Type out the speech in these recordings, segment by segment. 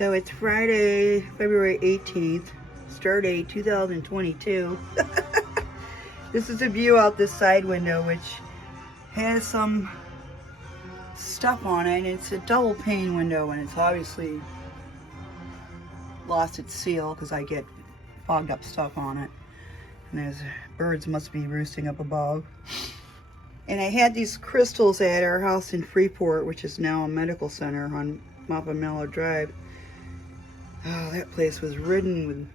So it's Friday, February 18th, star date 2022. This is a view out this side window, which has some stuff on it. It's a double pane window, and it's obviously lost its seal because I get fogged up stuff on it. And there's birds must be roosting up above. And I had these crystals at our house in Freeport, which is now a medical center on Mallow Drive. Oh, that place was ridden with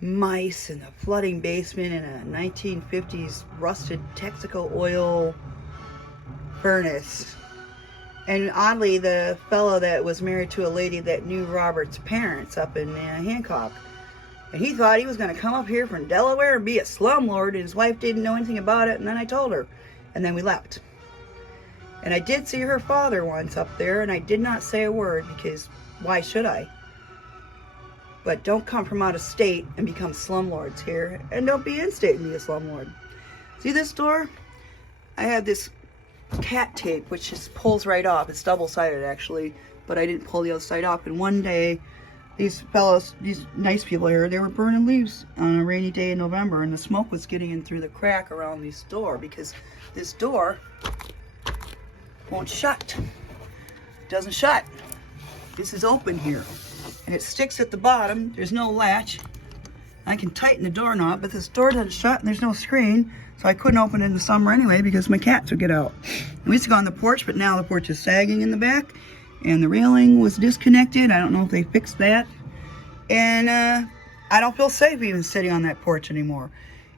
mice and a flooding basement and a 1950s rusted Texaco oil furnace. And oddly, the fellow that was married to a lady that knew Robert's parents up in Hancock, and he thought he was going to come up here from Delaware and be a slumlord, and his wife didn't know anything about it, and then I told her, and then we left. And I did see her father once up there, and I did not say a word, because why should I? But don't come from out of state and become slumlords here, and don't be in state and be a slumlord. See this door? I have this cat tape, which just pulls right off. It's double-sided, actually, but I didn't pull the other side off. And one day, these fellows, these nice people here, they were burning leaves on a rainy day in November, and the smoke was getting in through the crack around this door, because this door won't shut. It doesn't shut. This is open here, and it sticks at the bottom. There's no latch. I can tighten the doorknob, but this door doesn't shut, and there's no screen, so I couldn't open it in the summer anyway because my cats would get out. And we used to go on the porch, but now the porch is sagging in the back, and the railing was disconnected. I don't know if they fixed that. And I don't feel safe even sitting on that porch anymore.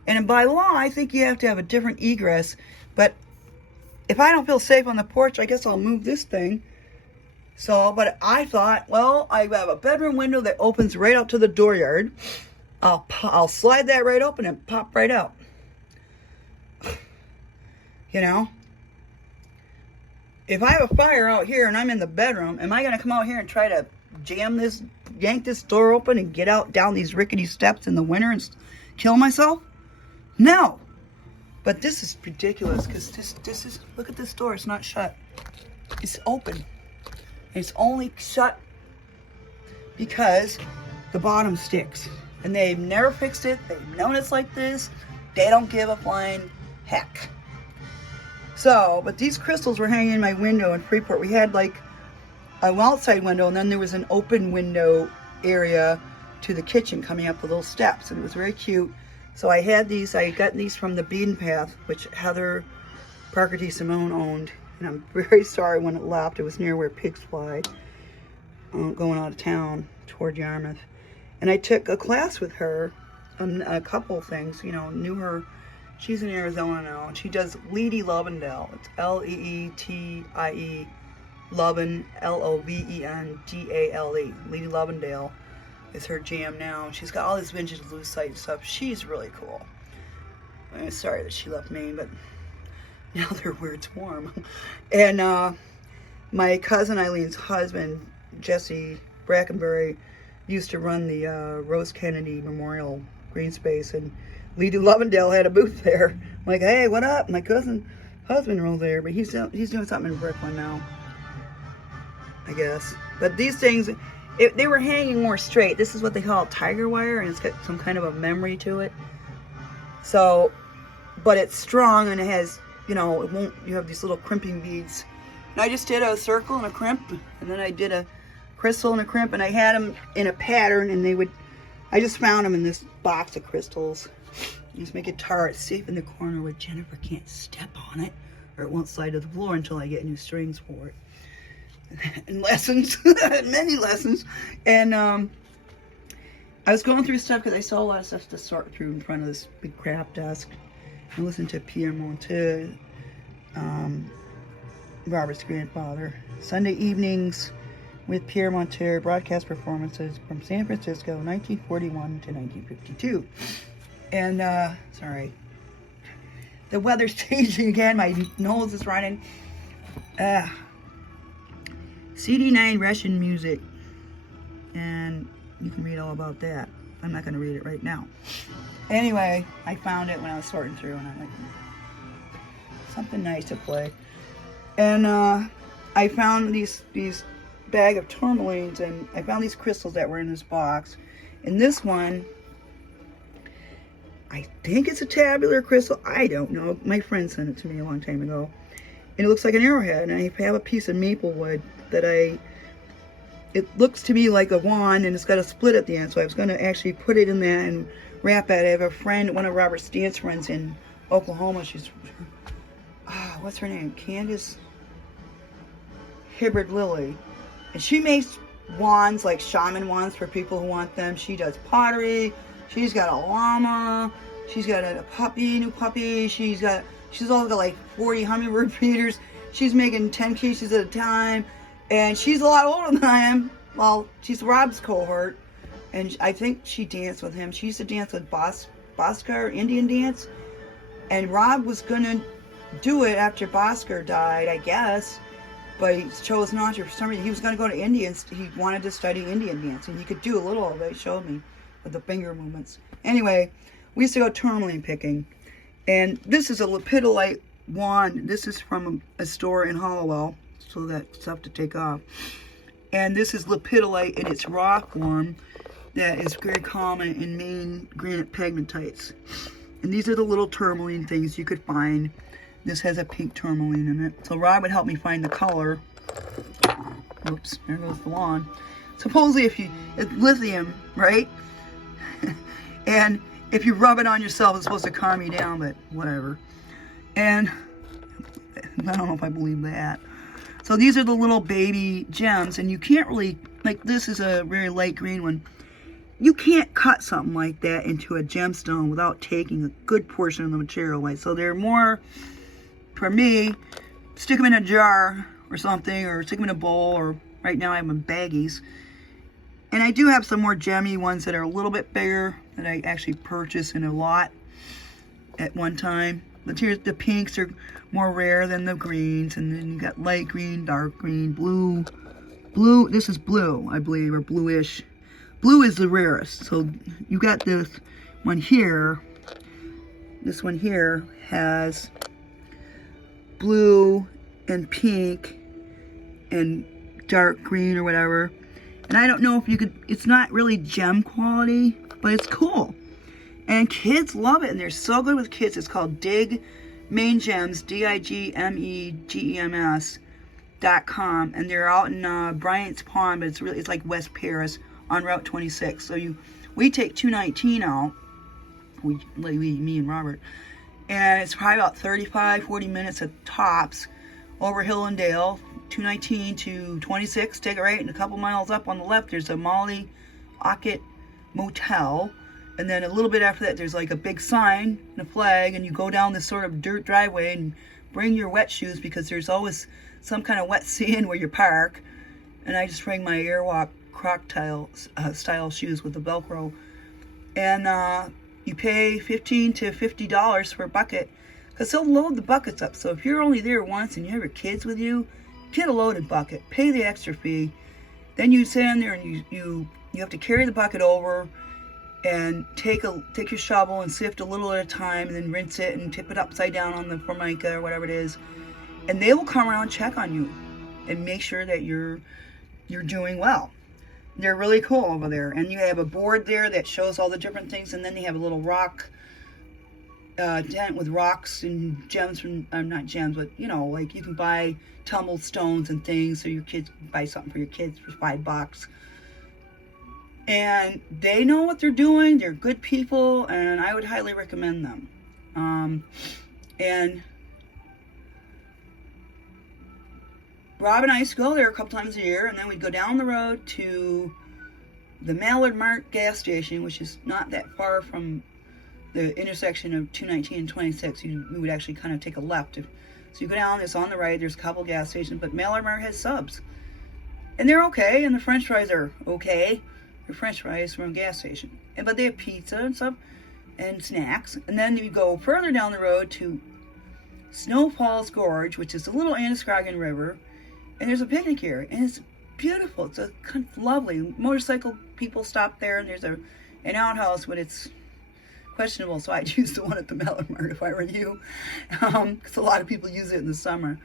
And by law, I think you have to have a different egress, but if I don't feel safe on the porch, I guess I'll move this thing. So, but I thought, well, I have a bedroom window that opens right out to the dooryard. I'll slide that right open and pop right out. You know? If I have a fire out here and I'm in the bedroom, am I going to come out here and try to yank this door open and get out down these rickety steps in the winter and kill myself? No. But this is ridiculous because this is, look at this door, it's not shut. It's open. It's only shut because the bottom sticks. And they've never fixed it. They've known it's like this. They don't give a flying heck. So, but these crystals were hanging in my window in Freeport. We had like an outside window, and then there was an open window area to the kitchen coming up the little steps, and it was very cute. So I had these, I got these from the Bean Path, which Heather Parker T. Simone owned, and I'm very sorry when it left. It was near where pigs fly, going out of town toward Yarmouth. And I took a class with her on a couple things, you know, knew her. She's in Arizona now, and she does Leedy Lovendale. It's L-E-E-T-I-E, Loven, L-O-V-E-N-D-A-L-E. Leedy Lovendale is her jam now. She's got all this vintage lucite stuff. She's really cool. I'm sorry that she left Maine, but now they're where it's warm. And my cousin Eileen's husband, Jesse Brackenbury, used to run the Rose Kennedy Memorial Green Space, and Leedy Lovendale had a booth there. I'm like, hey, what up? My cousin husband rolled there, but he's doing something in Brooklyn now, I guess. But these things, they were hanging more straight. This is what they call tiger wire, and it's got some kind of a memory to it. So, but it's strong, and it has, you know, it won't, you have these little crimping beads. And I just did a circle and a crimp, and then I did a crystal and a crimp, and I had them in a pattern, and I just found them in this box of crystals. Just make a tarot safe in the corner where Jennifer can't step on it, or it won't slide to the floor until I get new strings for it. And lessons, many lessons. And I was going through stuff because I saw a lot of stuff to sort through in front of this big craft desk. I listened to Pierre Monteux, Robert's grandfather. Sunday evenings with Pierre Monteux, broadcast performances from San Francisco, 1941 to 1952. And, sorry, the weather's changing again, my nose is running. CD9 Russian music, and you can read all about that. I'm not going to read it right now. Anyway, I found it when I was sorting through, and I'm like, something nice to play. And I found these bag of tourmalines, and I found these crystals that were in this box. And this one, I think it's a tabular crystal. I don't know. My friend sent it to me a long time ago. And it looks like an arrowhead. And I have a piece of maple wood that it looks to me like a wand, and it's got a split at the end. So I was going to actually put it in that and wrap it. I have a friend, one of Robert's dance friends in Oklahoma. She's, what's her name? Candace Hibbard Lilly. And she makes wands, like shaman wands for people who want them. She does pottery. She's got a llama. She's got a puppy, new puppy. She's also got like 40 hummingbird feeders. She's making 10 quiches at a time. And she's a lot older than I am. Well, she's Rob's cohort. And I think she danced with him. She used to dance with Bhaskar, Indian dance. And Rob was going to do it after Bhaskar died, I guess. But he chose not to. For some reason, he was going to go to India. He wanted to study Indian dance. And he could do a little of it. He showed me with the finger movements. Anyway, we used to go tourmaline picking. And this is a lepidolite wand. This is from a store in Hollowell. So that's tough to take off. And this is lepidolite in its rock form that is very common in Maine granite pegmatites. And these are the little tourmaline things you could find. This has a pink tourmaline in it. So Rob would help me find the color. Oops, there goes the wand. Supposedly it's lithium, right? And if you rub it on yourself, it's supposed to calm you down, but whatever. And I don't know if I believe that. So these are the little baby gems, and you can't really, like this is a very light green one. You can't cut something like that into a gemstone without taking a good portion of the material away. So they're more, for me, stick them in a jar or something, or stick them in a bowl, or right now I have them in baggies. And I do have some more gemmy ones that are a little bit bigger that I actually purchased in a lot at one time. But here's the pinks are more rare than the greens, and then you got light green, dark green, blue. Blue, this is blue, I believe, or bluish. Blue is the rarest. So you got this one here. This one here has blue and pink and dark green or whatever. And I don't know if you could, it's not really gem quality, but it's cool. And kids love it, and they're so good with kids. It's called Dig Maine Gems, DIGMEGEMS.com. And they're out in Bryant's Pond, but it's like West Paris on Route 26. So we take 219 out, me and Robert, and it's probably about 35-40 minutes at tops over Hill and Dale. 219 to 26, take it right, and a couple miles up on the left there's a Molly Ockett Motel, and then a little bit after that there's like a big sign and a flag, and you go down this sort of dirt driveway and bring your wet shoes because there's always some kind of wet sand where you park. And I just bring my Airwalk crocodile style shoes with the Velcro, and you pay $15 to $50 for a bucket because they'll load the buckets up. So if you're only there once and you have your kids with you, get a loaded bucket, pay the extra fee, then you stand there and you have to carry the bucket over and take your shovel and sift a little at a time, and then rinse it and tip it upside down on the formica or whatever it is, and they will come around and check on you and make sure that you're doing well. They're really cool over there, and you have a board there that shows all the different things, and then they have a little rock tent with rocks and gems from, not gems, but you know, like you can buy tumbled stones and things, so your kids can buy something for your kids for $5. And they know what they're doing. They're good people, and I would highly recommend them. And Rob and I used to go there a couple times a year, and then we'd go down the road to the Mallard Mart gas station, which is not that far from the intersection of 219 and 26. You would actually kind of take a left. So you go down, it's on the right, there's a couple gas stations, but Mallard Mart has subs. And they're okay, and the french fries are okay. They're french fries from a gas station. But they have pizza and stuff, and snacks. And then you go further down the road to Snow Falls Gorge, which is a little Androscoggin River, and there's a picnic here, and it's beautiful. It's a kind of lovely. Motorcycle people stop there, and there's an outhouse, but it's questionable, so I'd use the one at the Mallard Mart if I were you, because a lot of people use it in the summer.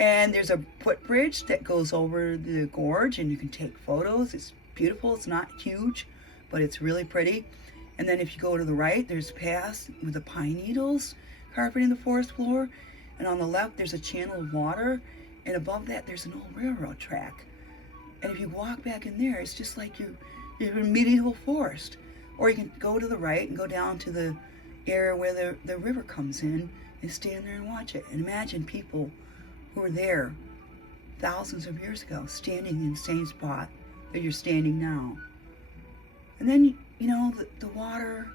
And there's a footbridge that goes over the gorge, and you can take photos. It's beautiful. It's not huge, but it's really pretty. And then if you go to the right, there's a path with the pine needles carpeting the forest floor. And on the left, there's a channel of water. And above that, there's an old railroad track. And if you walk back in there, it's just like you're in medieval forest. Or you can go to the right and go down to the area where the river comes in and stand there and watch it. And imagine people who were there thousands of years ago, standing in the same spot that you're standing now. And then, you know, the water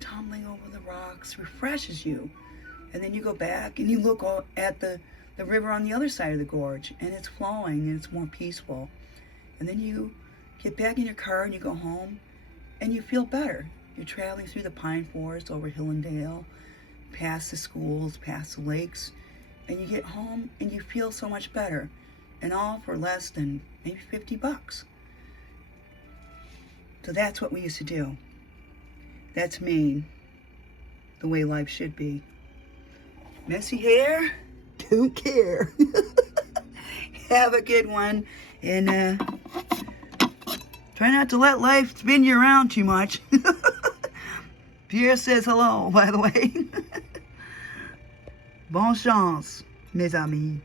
tumbling over the rocks refreshes you. And then you go back and you look at the river on the other side of the gorge, and it's flowing and it's more peaceful. And then you get back in your car and you go home and you feel better. You're traveling through the pine forest over hill and dale, past the schools, past the lakes, and you get home and you feel so much better, and all for less than maybe $50. So that's what we used to do. That's Maine, the way life should be. Messy hair, don't care. Have a good one, and try not to let life spin you around too much. Pierre says hello, by the way. Bonne chance, mes amis.